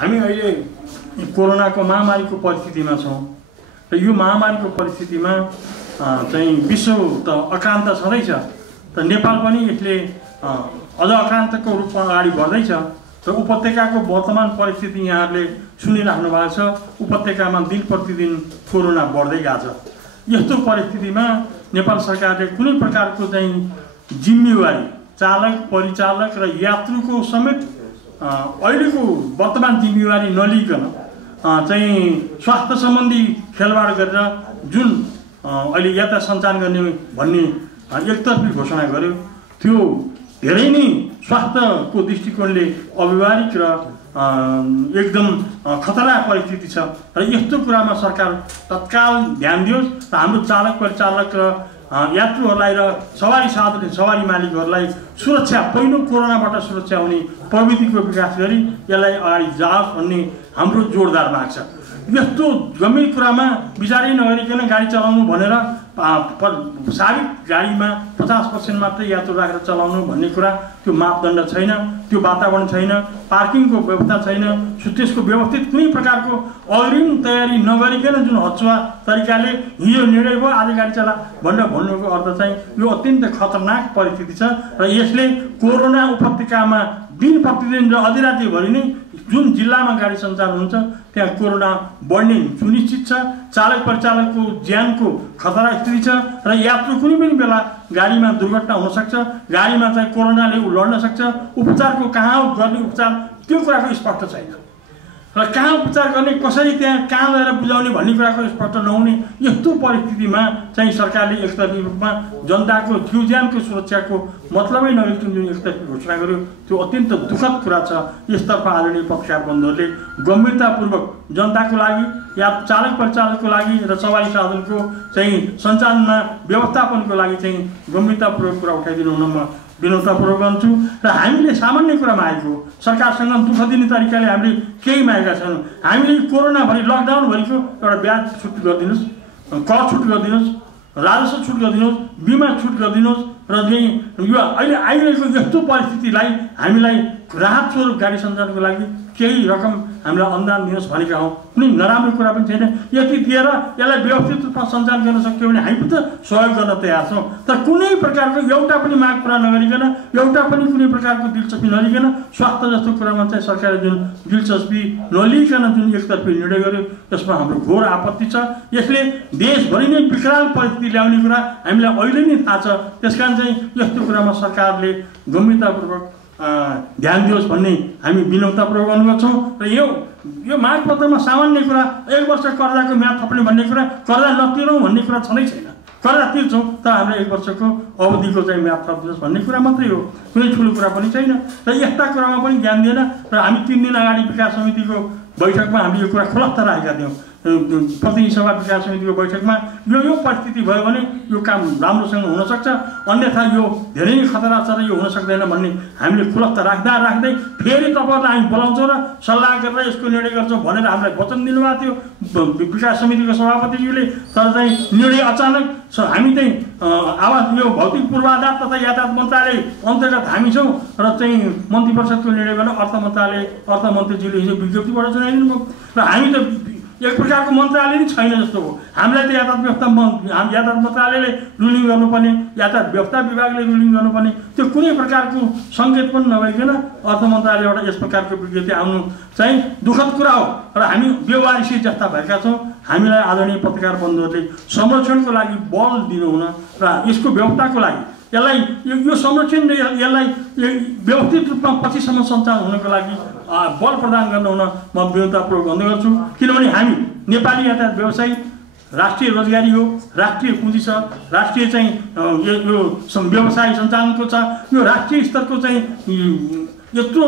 हामी अहिले कोरोनाको महामारीको परिस्थितिमा छौँ र यो महामारीको परिस्थितिमा चाहिँ विश्व त अक्रान्त छँदैछ, त नेपाल पनि यसले अझ अक्रान्तको रूपमा अगाडि बढ्दैछ र उपत्यकाको वर्तमान परिस्थिति यहाँहरूले सुनिराख्नु भएको छ। उपत्यकामा दिन प्रतिदिन कोरोना बढ्दै गएको छ। यस्तो परिस्थितिमा नेपाल सरकारले कुनै प्रकारको चाहिँ जिम्मेवारी चालक परिचालक र यात्रुको समेत अहिलेको वर्तमान जिम्मेवारी नलिकन चाहिँ स्वास्थ्य सम्बन्धी खेलवाड गरेर जुन अहिले यात्रा सञ्चालन गर्ने भन्ने एकतर्फी घोषणा गर्यो, त्यो धेरै नै स्वास्थ्यको दृष्टिकोणले अव्यवहारिक र एकदम खतरनाक परिस्थिति छ र यस्तो कुरामा सरकार तत्काल ध्यान दियोस् र हाम्रो चालक परिचालक र यात्रुहरूलाई र सवारी साधन सवारी मालिकहरूलाई सुरक्षा पहिलो कोरोनाबाट सुरक्षा हुने प्रविधिको विकास गरी यसलाई अगाडि जाओस् भन्ने हाम्रो जोरदार माग छ। यस्तो गम्भीर कुरामा विचारै नगरिकन गाडी चलाउनु भनेर साबिक गाडीमा 50% मात्रै यात्रु राखेर चलाउनु भन्ने कुरा त्यो मापदण्ड छैन, त्यो वातावरण छैन, पार्किङको व्यवस्था छैन, त्यसको व्यवस्थित कुनै प्रकारको अग्रिम तयारी नगरिकन जुन हचुवा तरिकाले हिजो निर्णय भयो आज गाडी चला भनेर भन्नुको अर्थ चाहिँ यो अत्यन्त खतरनाक परिस्थिति छ र यसले कोरोना उपत्यकामा दिन प्रतिदिन र अधिरातिभरि नै जुन जिल्लामा गाडी सञ्चालन हुन्छ त्यहाँ कोरोना बढ्ने सुनिश्चित छ। चालक परिचालकको ज्यानको खतरा स्थिति छ र यात्रु कुनै पनि बेला गाडीमा दुर्घटना हुन सक्छ, गाडीमा चाहिँ कोरोनाले लड्न सक्छ। उपचारको कहाँ गर्ने उपचार त्यो कुराको स्पष्ट छैन र कहाँ उपचार गर्ने कसरी त्यहाँ कहाँ गएर बुझाउने भन्ने कुराको स्पष्ट नहुने यस्तो परिस्थितिमा चाहिँ सरकारले एकतर्फी रूपमा जनताको जीव ज्यानको सुरक्षाको मतलबै नगरिकन जुन एकतर्फी घोषणा गर्यो त्यो अत्यन्त दुःखद कुरा छ। यसतर्फ आदरणीय पत्रकार बन्धुहरूले गम्भीरतापूर्वक जनताको लागि या चालक परिचालकको लागि र सवारी साधनको चाहिँ सञ्चालनमा व्यवस्थापनको लागि चाहिँ गम्भीरतापूर्वक कुरा उठाइदिनु हुन म विनम्रतापूर्वक गर्छु र हामीले सामान्य कुरामा आएको सरकारसँग दुःख दिने तरिकाले हामीले केही मागेका छैनौँ। हामीले कोरोनाभरि लकडाउनभरिको एउटा ब्याज छुट गरिदिनुहोस्, कर छुट गरिदिनुहोस्, राजस्व छुट गरिदिनुहोस्, बिमा छुट गरिदिनुहोस् र यो अहिले आइरहेको यस्तो परिस्थितिलाई हामीलाई राहत स्वरूप गाडी सञ्चालनको लागि केही रकम हामीलाई अनुदान दिनुहोस् भनेका हौँ। कुनै नराम्रो कुरा पनि छैन, यति दिएर यसलाई व्यवस्थित रूपमा सञ्चालन गर्न सक्यो भने हामी त सहयोग गर्न तयार छौँ। तर कुनै प्रकारको एउटा पनि माग पुरा नगरिकन एउटा पनि कुनै प्रकारको दिलचस्पी नलिकन स्वास्थ्य जस्तो कुरामा चाहिँ सरकारले जुन दिलचस्पी नलिकन जुन एकतर्फी निर्णय गर्यो त्यसमा हाम्रो घोर आपत्ति छ। यसले देशभरि नै विकराल परिस्थिति ल्याउने कुरा हामीलाई अहिले नै थाहा छ। त्यसकारण चाहिँ यस्तो कुरामा सरकारले गम्भीरतापूर्वक ध्यान दियोस् भन्ने हामी विनम्रतापूर्वक अनुरोध छौँ र यो मागपत्रमा सामान्य कुरा 1 वर्ष कर्जाको म्याद थप्ने भन्ने कुरा कर्जा नतिरौँ भन्ने कुरा छँदै छैन। कर्जा तिर्छौँ तर हाम्रो 1 वर्षको अवधिको चाहिँ म्याद थपिदियोस् भन्ने कुरा मात्रै हो, कुनै ठुलो कुरा पनि छैन र यस्ता कुरामा पनि ध्यान दिएन र हामी 3 दिन अगाडि विकास समितिको बैठकमा हामीले यो कुरा खुलस्त राखेका थियौँ। प्रतिनिधि सभा विकास समितिको बैठकमा यो परिस्थिति भयो भने यो काम राम्रोसँग हुनसक्छ, अन्यथा यो धेरै नै खतरा छ र यो हुन सक्दैन भन्ने हामीले खुलस्त राख्दै फेरि तपाईँहरूलाई हामी बोलाउँछौँ र सल्लाह गरेर यसको निर्णय गर्छौँ भनेर हामीलाई वचन दिनुभएको थियो विकास समितिको सभापतिज्यूले। तर चाहिँ निर्णय अचानक हामी चाहिँ आवास यो भौतिक पूर्वाधार तथा यातायात मन्त्रालय अन्तर्गत हामी छौँ र चाहिँ मन्त्री परिषदको निर्णय गर्न अर्थमन्त्रीज्यूले हिजो विज्ञप्तिबाट जनाइदिनु भयो र हामी त एक प्रकारको मन्त्रालय नै छैन जस्तो हो। हामीलाई त यातायात मन्त्रालयले रुलिङ गर्नुपर्ने, यातायात व्यवस्था विभागले रुलिङ गर्नुपर्ने, त्यो कुनै प्रकारको सङ्केत पनि नभइकन अर्थ मन्त्रालयबाट यस प्रकारको विज्ञप्ति आउनु चाहिँ दुःखद कुरा हो र हामी व्यवहारिक जस्ता भएका छौँ। हामीलाई आदरणीय पत्रकार बन्धुहरूले संरक्षणको लागि बल दिनु हुन र यसको व्यवस्थाको लागि यसलाई यो संरक्षण यसलाई व्यवस्थित रूपमा पछिसम्म सञ्चालन हुनको लागि बल प्रदान गर्न हुन म विनम्रतापूर्वक अनुरोध गर्छु। किनभने हामी नेपाली यातायात व्यवसायी राष्ट्रिय रोजगारी हो, राष्ट्रिय पुँजी छ, राष्ट्रिय चाहिँ यो व्यवसाय सञ्चालनको छ, यो राष्ट्रिय स्तरको चाहिँ यत्रो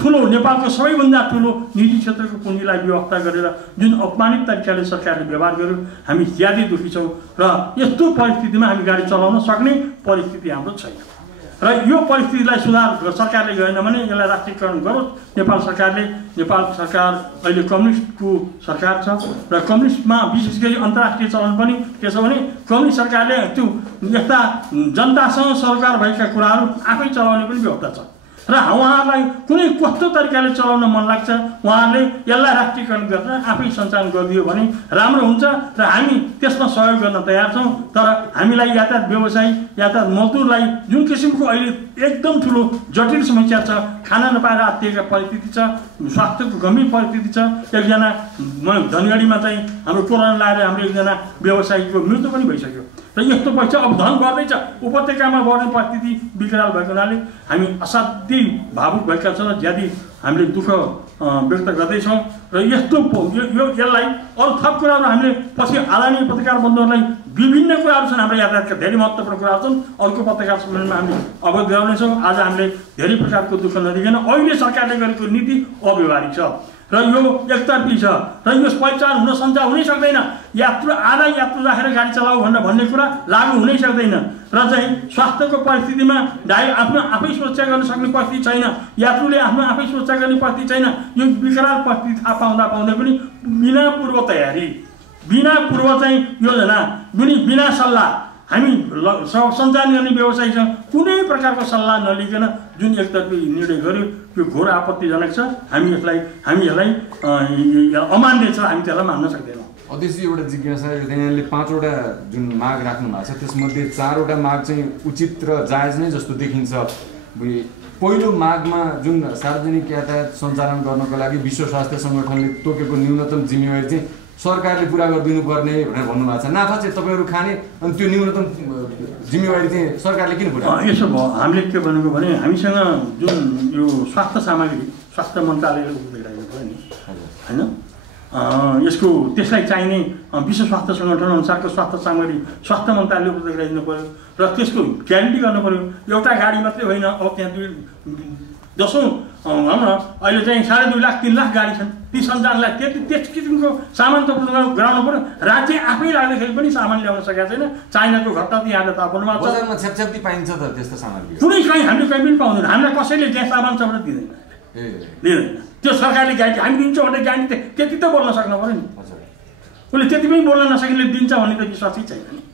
ठुलो नेपालको सबैभन्दा ठुलो निजी क्षेत्रको पुँजीलाई व्यवस्था गरेर जुन अपमानित तरिकाले सरकारले व्यवहार गर्यो हामी ज्यादै दुखी छौँ र यस्तो परिस्थितिमा हामी गाडी चलाउन सक्ने परिस्थिति हाम्रो छैन र यो परिस्थितिलाई सुधार सरकारले गरेन भने यसलाई राष्ट्रियकरण गरोस्। नेपाल सरकार अहिले कम्युनिस्टको सरकार छ र कम्युनिस्टमा विशेष गरी अन्तर्राष्ट्रिय चलन पनि के छ भने कम्युनिस्ट सरकारले त्यो यस्ता जनतासँग सरकार भएका कुराहरू आफै चलाउने पनि व्यवस्था छ र उहाँहरूलाई कुनै कस्तो तरिकाले चलाउन मन लाग्छ उहाँहरूले यसलाई राष्ट्रियकरण गरेर आफै सञ्चालन गरिदियो भने राम्रो हुन्छ र हामी त्यसमा सहयोग गर्न तयार छौँ। तर हामीलाई यातायात व्यवसायी यातायात मजदुरलाई जुन किसिमको अहिले एकदम ठुलो जटिल समस्या छ, खाना नपाएर आत्तिएका परिस्थिति छ, स्वास्थ्यको गम्भीर परिस्थिति छ। एकजना धनगढीमा चाहिँ हाम्रो कोरोना लाएर हाम्रो एकजना व्यवसायीको मृत्यु पनि भइसक्यो र यस्तो पैसा अब धन गर्दैछ। उपत्यकामा बढ्ने परिस्थिति विकराल भएको हुनाले हामी असाध्यै भावुक भएका छौँ र ज्यादै हामीले दुःख व्यक्त गर्दैछौँ र यस्तो यसलाई अरू थप कुराहरू हामीले पछि आदरणीय पत्रकार बन्धुहरूलाई विभिन्न कुराहरू छन्, हाम्रो यातायातका धेरै महत्त्वपूर्ण कुराहरू छन्, अर्को पत्रकार सम्मेलनमा हामी अवगत गराउनेछौँ। आज हामीले धेरै प्रकारको दुःख नदिकन अहिले सरकारले गरेको नीति अव्यवहारिक छ र यो एकतर्फी छ र यो पहिचान हुन सञ्चार हुनै सक्दैन। यात्रु आधा यात्रु राखेर गाडी चलाऊ भन्ने कुरा लागू हुनै सक्दैन र चाहिँ स्वास्थ्यको परिस्थितिमा आफ्नो आफै सुरक्षा गर्न सक्ने परिस्थिति छैन, यात्रुले आफ्नो आफै सुरक्षा गर्ने परिस्थिति छैन। यो विकराल परिस्थिति थाहा पाउँदा पनि बिना पूर्व तयारी, बिना पूर्व चाहिँ योजना, बिना सल्लाह हामी सञ्चालन गर्ने व्यवसायीसँग कुनै प्रकारको सल्लाह नलिकन जुन एकतर्फी निर्णय गर्यो यो घोर आपत्तिजनक छ। हामी यसलाई अमान्य छ, हामी त्यसलाई मान्न सक्दैनौँ। अध्यक्ष, एउटा जिज्ञासा, यहाँले 5वटा जुन माग राख्नु भएको छ त्यसमध्ये 4वटा माग चाहिँ उचित र जायज नै जस्तो देखिन्छ। पहिलो मागमा जुन सार्वजनिक यातायात सञ्चालन गर्नको लागि विश्व स्वास्थ्य सङ्गठनले तोकेको न्यूनतम जिम्मेवारी चाहिँ सरकारले पुरा गरिदिनु पर्ने भनेर भन्नुभएको छ। नाफा चाहिँ तपाईँहरू खाने अनि त्यो न्यूनतम जिम्मेवारी चाहिँ सरकारले किन पुरा? यसो भयो, हामीले के भनेको भने हामीसँग जुन यो स्वास्थ्य सामग्री स्वास्थ्य मन्त्रालयले उपलब्ध भयो नि होइन, यसको त्यसलाई चाहिने विश्व स्वास्थ्य सङ्गठन अनुसारको स्वास्थ्य सामग्री स्वास्थ्य मन्त्रालयले उपलब्ध गराइदिनु पऱ्यो र त्यसको ग्यारेन्टी गर्नु पऱ्यो। एउटा गाडी मात्रै होइन, अब त्यहाँ जसौँ हाम्रो अहिले चाहिँ 2.5 लाख 3 लाख गाडी छन्, ती सञ्चालनलाई त्यस किसिमको सामान त गराउनु पऱ्यो। राज्य आफै राख्दाखेरि पनि सामान ल्याउन सकेको छैन। चाइनाको घटना त यहाँले थाहा पाउनु भएको छ, बजारमा छ्यापछ्याप्ती पाइन्छ त त्यस्तो सामग्री कुनै कहीँ हामीले कहीँ पनि पाउँदैन। हामीलाई कसैले त्यहाँ सामान चौडा दिँदैन, त्यो सरकारले ग्यारेन्टी हामी दिन्छौँ भने ग्यारेन्टी त्यति त बोल्न सक्नु पऱ्यो नि। उसले त्यति पनि बोल्न नसकेले दिन्छ भन्ने त विश्वासै छैन नि।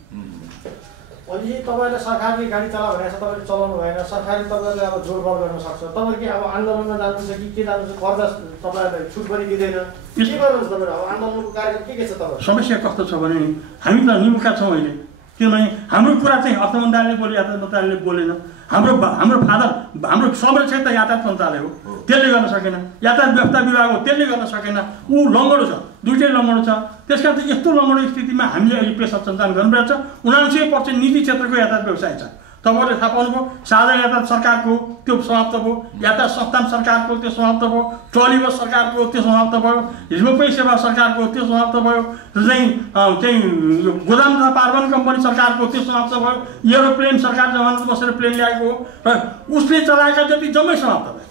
अहिले तपाईँले सरकारले गाडी चला भनेको छ, तपाईँले चलाउनु भएन, सरकारले तपाईँले अब जोडबल गर्न सक्छ। तपाईँ के अब आन्दोलनमा जानुहुन्छ कि के जानुहुन्छ? कर्जा तपाईँलाई छुट पनि दिँदैन, के गर्नुहुन्छ तपाईँहरू? अब आन्दोलनको कार्यक्रम के छ तपाईँ? समस्या कस्तो छ भने हामी त निमुखा छौँ अहिले, किनभने हाम्रो कुरा चाहिँ अर्थ मन्त्रालयले बोल्यो, यातायात मन्त्रालयले बोलेन। हाम्रो फादर हाम्रो सबल क्षेत्र यातायात मन्त्रालय हो, त्यसले गर्न सकेन। यातायात व्यवस्था विभाग हो, त्यसले गर्न सकेन। ऊ लङ्गडो छ, दुइटै लङ्गडो छ। त्यस कारण यस्तो लङ्गडो स्थितिमा हामीले अहिले पेसा सञ्चालन गर्नुपर्छ। 79% निजी क्षेत्रको यातायात व्यवसाय छ। तपाईँहरूले थाहा पाउनुभयो, साझा यातायात सरकारको त्यो समाप्त भयो, यातायात संस्थान सरकारको त्यो समाप्त भयो, ट्रली बस सरकारको त्यो समाप्त भयो, रोपवे सेवा सरकारको त्यो समाप्त भयो, चाहिँ गोदाम तथा पार्वन कम्पनी सरकारको त्यो समाप्त भयो, एरोप्लेन सरकार जमानत बसेर प्लेन ल्याएको हो र उसले चलाएका जति जम्मै समाप्त भए,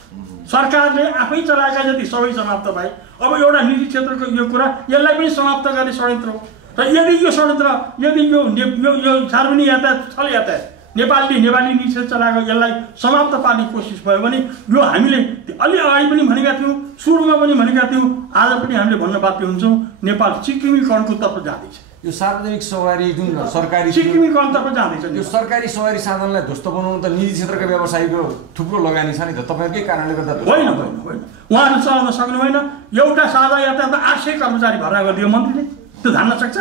सरकारले आफै चलाएका जति सबै समाप्त भए। अब एउटा निजी क्षेत्रको यो कुरा यसलाई पनि समाप्त गर्ने षड्यन्त्र हो र यदि यो षड्यन्त्र यदि यो सार्वजनिक यातायात स्थल यातायात नेपाली निजी चलाएको यसलाई समाप्त पार्ने कोसिस भयो भने यो हामीले अलि अगाडि पनि भनेका थियौँ, सुरुमा पनि भनेका थियौँ, आज पनि हामीले भन्न बाध्य हुन्छौँ, नेपाल सिक्किमीकरणको तर्फ जाँदैछ। यो सार्वजनिक सवारी जुन सरकारी सिक्किमीकरणतर्फ जाँदैछ, यो सरकारी सवारी साधनलाई ध्वस्त बनाउनु त निजी क्षेत्रका व्यवसायीको थुप्रो लगानी छ नि त, तपाईँहरूकै कारणले गर्दा होइन। उहाँहरू चलाउन सक्नु भएन। एउटा साझा यातायातमा 800 कर्मचारी भर्ना गरिदियो मन्त्रीले, त्यो धान्न सक्छ?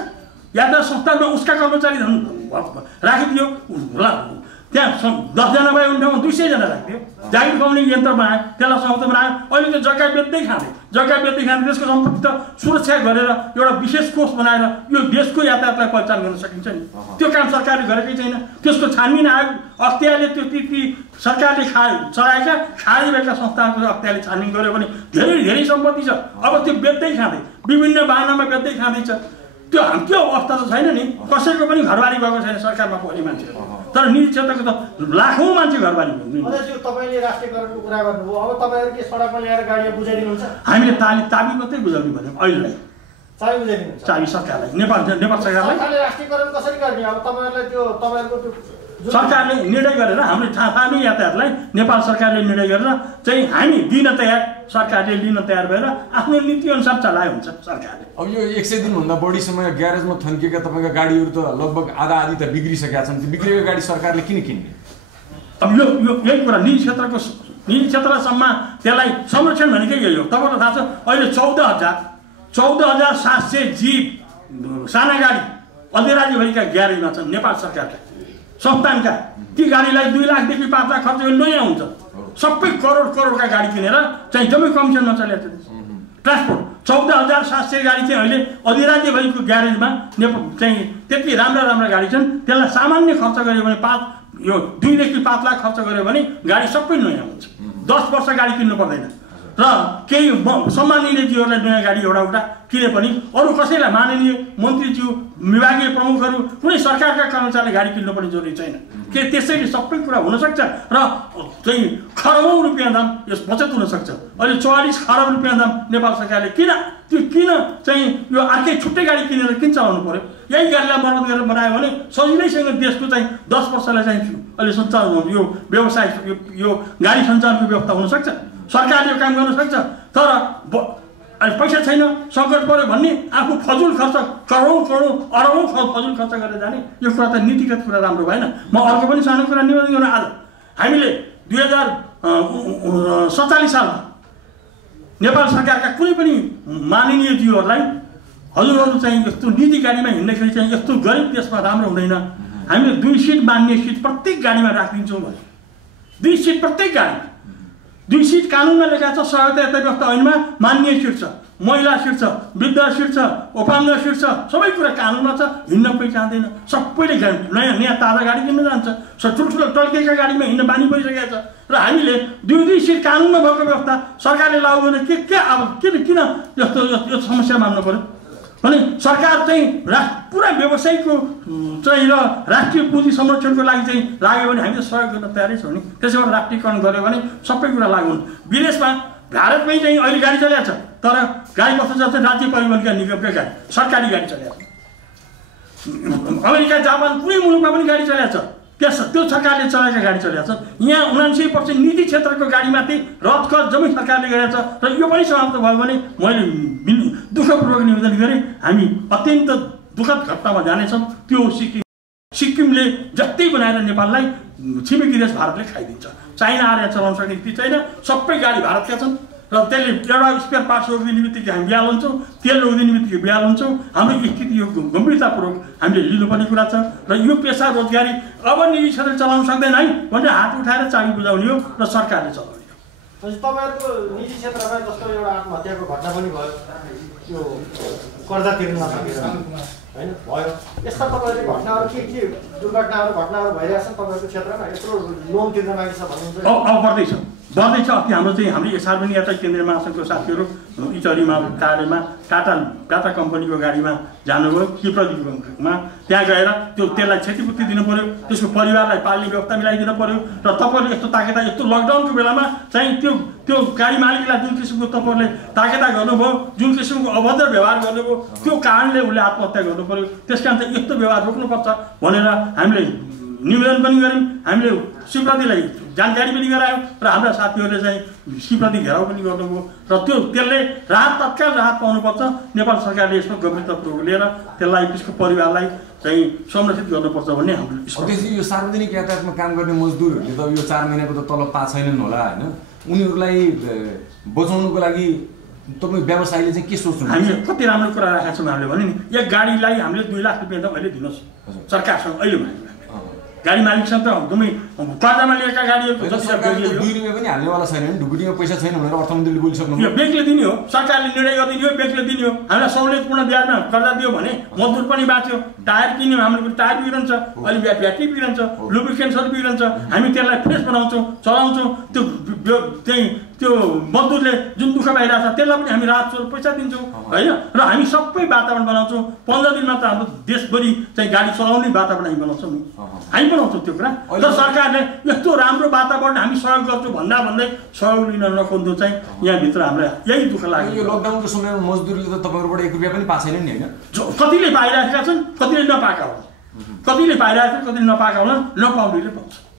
यातायात संस्थानमा उसका कर्मचारी राखिदियो, त्यहाँ 10 जना भए उन ठाउँमा 200 जना राखिदियो, जागिर खुवाउने यन्त्र बनायो, त्यसलाई समाप्त बनायो। अहिले त जग्गा बेच्दै खाँदै त्यसको सम्पत्ति त सुरक्षा गरेर एउटा विशेष कोष बनाएर यो देशको यातायातलाई पहिचान गर्न सकिन्छ नि। त्यो काम सरकारले गरेकै छैन। त्यसको छानबिन आयोग अख्तियारले त्यो ती सरकारले चलाएका खाली भएका संस्थाहरूको अख्तियारले छानबिन गर्यो भने धेरै सम्पत्ति छ। अब त्यो बेच्दै खाँदै विभिन्न बाहनामा बेच्दै खाँदैछ। त्यो अवस्था त छैन नि। कसैको पनि घरबारी भएको छैन सरकारमा पढ्ने मान्छेहरू, तर निजी क्षेत्रको त लाखौँ मान्छे घरबारी भयो। तपाईँले राष्ट्रियकरणको कुरा गर्नुभयो, अब तपाईँहरू के सडकमा ल्याएर गाडी बुझाइदिनुहुन्छ? हामीले चाबी मात्रै बुझाउने भन्यौँ अहिलेलाई। चाबी बुझाइदिनुहुन्छ? चाबी सरकारलाई, नेपाल सरकारलाई। राष्ट्रियकरण कसरी गर्ने? अब तपाईँहरूलाई तपाईँहरूको सरकारले निर्णय गरेर हाम्रो स्थानीय यातायातलाई नेपाल सरकारले निर्णय गरेर चाहिँ हामी दिन तयार, सरकारले लिन तयार भएर आफ्नो नीति अनुसार चलाए हुन्छ सरकारले। अब यो 100 दिनभन्दा बढी समय ग्यारेजमा थन्किएका तपाईँका गाडीहरू त लगभग आधा त बिग्रिसकेका छन्। त्यो बिग्रेको गाडी सरकारले किन किन्ने? अब यो यही कुरा निजी क्षेत्रको निजी क्षेत्रसम्म त्यसलाई संरक्षण भनेकै यही हो। तपाईँलाई थाहा छ अहिले 14,700 जीप साना गाडी अधिराज्यभरिका ग्यारेजमा छन् नेपाल सरकारका संस्थानका। ती गाडीलाई 2 लाखदेखि 5 लाख खर्च गर्ने नयाँ हुन्छ। सबै करोडका गाडी किनेर चाहिँ जम्मै कमिसनमा चलेको छ। ट्रान्सपोर्ट 14,700 गाडी चाहिँ अहिले अधिराज्यभरिको ग्यारेजमा चाहिँ त्यति राम्रा गाडी छन्। त्यसलाई सामान्य खर्च गऱ्यो भने 2 देखि 5 लाख खर्च गऱ्यो भने गाडी सबै नयाँ हुन्छ। 10 वर्ष गाडी किन्नु पर्दैन। र केही सम्माननीयज्यूहरूलाई नयाँ गाडी एउटा किने पनि अरू कसैलाई माननीय मन्त्रीज्यू विभागीय प्रमुखहरू कुनै सरकारका कर्मचारीले गाडी किन्नु पनि जरुरी छैन। के त्यसैले सबै कुरा हुनसक्छ र चाहिँ खरबौँ रुपियाँ दाम यस बचत हुनसक्छ। अहिले 44 खरब रुपियाँ दाम नेपाल सरकारले किन चाहिँ यो अर्कै छुट्टै गाडी किनेर किन चलाउनु पर्यो? यही गाडीलाई मर्मत गरेर बनायो भने सजिलैसँग देशको चाहिँ 10 वर्षलाई चाहिँ अहिले सञ्चालन यो व्यवसाय यो गाडी सञ्चालनको व्यवस्था हुनसक्छ। सरकारले काम गर्न सक्छ। तर पैसा छैन, सङ्कट पर्यो भन्ने आफू फजुल खर्च करोडौँ अरबौँ फजुल खर्च गरेर जाने यो कुरा त नीतिगत कुरा राम्रो भएन। म अर्को पनि सानो कुरा निवेदन गर्न आज हामीले 2047 सालमा नेपाल सरकारका कुनै पनि माननीयज्यूहरूलाई हजुरहरू चाहिँ यस्तो निजी गाडीमा हिँड्दाखेरि चाहिँ यस्तो गरिब देशमा राम्रो हुँदैन, हामीले 2 सिट मान्य सिट प्रत्येक गाडीमा राखिदिन्छौँ भने 2 सिट प्रत्येक गाडी 2 सिट कानुनमा लेखा छ। सहायता व्यवस्था ऐनमा मान्य सिट छ, महिला सिट छ, वृद्ध सिट छ, अपाङ्ग सिट छ, सबै कुरा कानुनमा छ। हिँड्न कोही चाहँदैन, सबैले नयाँ ताजा गाडी किन्न जान्छ। ठुल्ठुलो टल्केका गाडीमा हिँड्न बानी परिसकेको छ र हामीले 2 सिट कानुनमा भएको व्यवस्था सरकारले लागू गर्ने के अब किन यो समस्या मान्नु पर्यो भने सरकार चाहिँ पुरा व्यवसायको चाहिँ र राष्ट्रिय पुँजी संरक्षणको लागि चाहिँ लाग्यो भने हामीले सहयोग गर्न तयारै छौँ नि। त्यसैबाट राष्ट्रियकरण गर्यो भने सबै कुरा लागु हुन्छ। विदेशमा भारतमै चाहिँ अहिले गाडी चलेको छ, तर गाडी कस्तो चल्छ? राज्य परिवहनका निगमका गाडी, सरकारी गाडी चलेको छ। अमेरिका जापान कुनै मुलुकमा पनि गाडी चलेको छ, त्यो सरकारले चलाएका गाडी चलेको छ। यहाँ 79% निजी क्षेत्रको गाडीमाथि रदखत जम्मै सरकारले गरेको छ। र यो पनि समाप्त भयो भने मैले दुःखपूर्वक निवेदन गरेँ, हामी अत्यन्त दुःखद घटनामा जानेछौँ। त्यो सिक्किमले जस्तै बनाएर नेपाललाई छिमेकी देश भारतले खाइदिन्छ। चाइना आएर चलाउन सक्ने ती छैन, सबै गाडी भारतका छन् र त्यसले एउटा स्पेयर पार्ट्स रोकिदिने बित्तिकै हामी बिहाल हुन्छौँ, तेल रोकिदिने बित्तिकै बिहाल हुन्छौँ। हाम्रो स्थिति यो गम्भीरतापूर्वक हामीले लिनुपर्ने कुरा छ। र यो पेसा रोजगारी अब निजी क्षेत्रले चलाउन सक्दैन है भनेर हात उठाएर चाबी बुझाउने हो र सरकारले चलाउने हो। तपाईँहरूको निजी क्षेत्रमा जस्तो एउटा आत्महत्याको घटना पनि भयो, त्यो कर्जा तिर्न नसकेर होइन भयो। यस्ता तपाईँहरूले घटनाहरू के घटनाहरू भइरहेको छ तपाईँहरूको क्षेत्रमा? यत्रो लोन तिर्न बाँकी छ भन्नुहुन्छ। अब बढ्दैछ। अस्ति हाम्रो चाहिँ हाम्रो सार्वजनिक यातायात केन्द्रीय महासङ्घको साथीहरू इटरीमा कार्यालयमा टाटा कम्पनीको गाडीमा जानुभयो किप्रदीपमा। त्यहाँ गएर त्यसलाई क्षतिपूर्ति दिनु पर्यो, त्यसको परिवारलाई पाल्ने व्यवस्था मिलाइदिनु पर्यो। र तपाईँहरूले यस्तो ताकेता यस्तो लकडाउनको बेलामा चाहिँ त्यो गाडी मालिकलाई जुन किसिमको तपाईँहरूले ताकेता गर्नुभयो, जुन किसिमको अभद्र व्यवहार गर्नुभयो, त्यो कारणले उसले आत्महत्या गर्नु पर्यो। त्यस कारण चाहिँ यस्तो व्यवहार रोक्नुपर्छ भनेर हामीले निवेदन पनि गऱ्यौँ। हामीले श्रीप्रतिलाई जानकारी पनि गरायौँ र हाम्रा साथीहरूले चाहिँ श्रीप्रति घेराउ पनि गर्नुभयो। र त्यसले तत्काल राहत पाउनुपर्छ। नेपाल सरकारले यसमा गम्भीरतापूर्वक लिएर त्यसलाई त्यसको परिवारलाई चाहिँ संरक्षित गर्नुपर्छ भन्ने हाम्रो। यो सार्वजनिक यातायातमा काम गर्ने मजदुरहरूले त यो 4 महिनाको त तलब पाएको छैनन् होला होइन? उनीहरूलाई बचाउनुको लागि तपाईँ व्यवसायले चाहिँ के सोच्नु? हामीले कति राम्रो कुरा राखेका छौँ। हामीले भने नि एक गाडीलाई हामीले 2 लाख रुपियाँ त अहिले दिनुहोस् सरकारसँग। अहिले गाडी मालिकसँग त एकदमै कर्जामा लिएका गाडीहरूको 2 रुपियाँ पनि हाल्नेवाला छैन नि। ढुकुटीमा पैसा छैन भनेर अर्थमन्त्रीले बोलिसक्नु। यो ब्याङ्कले दिने हो, सरकारले निर्णय गरिदिने हो, ब्याङ्कले दिने हो। हामीलाई सहुलियतपूर्ण ब्याजमा कर्जा दियो भने मजदुर पनि बाँच्यो। टायर किन्यो, हाम्रो टायर बिग्रन्छ, अलि ब्याट्री बिग्रन्छ, लुब्रिकेन्ट्सहरू बिग्रन्छ। हामी त्यसलाई फ्रेस बनाउँछौँ, चलाउँछौँ। त्यो मजदुरले जुन दुःख पाइरहेको छ त्यसलाई पनि हामी राहत स्वरूप पैसा दिन्छौँ होइन। र हामी सबै वातावरण बनाउँछौँ। 15 दिनमा त हाम्रो देशभरि चाहिँ गाडी चलाउने वातावरण हामी बनाउँछौँ नि, हामी बनाउँछौँ त्यो कुरा। र सरकारले यस्तो राम्रो वातावरण हामी सहयोग गर्छौँ भन्दै सहयोग लिन नखोज्नु चाहिँ यहाँभित्र हामीलाई यही दुःख लाग्यो। यो लकडाउनको समयमा मजदुरले त तपाईँहरूबाट 1 रुपियाँ पनि पाएको छैन नि होइन? कतिले पाइरहेका छन्, कतिले नपाएका होला, कतिले पाइरहेका छन्, कतिले नपाएका होला, नपाउनेले पाउँछ।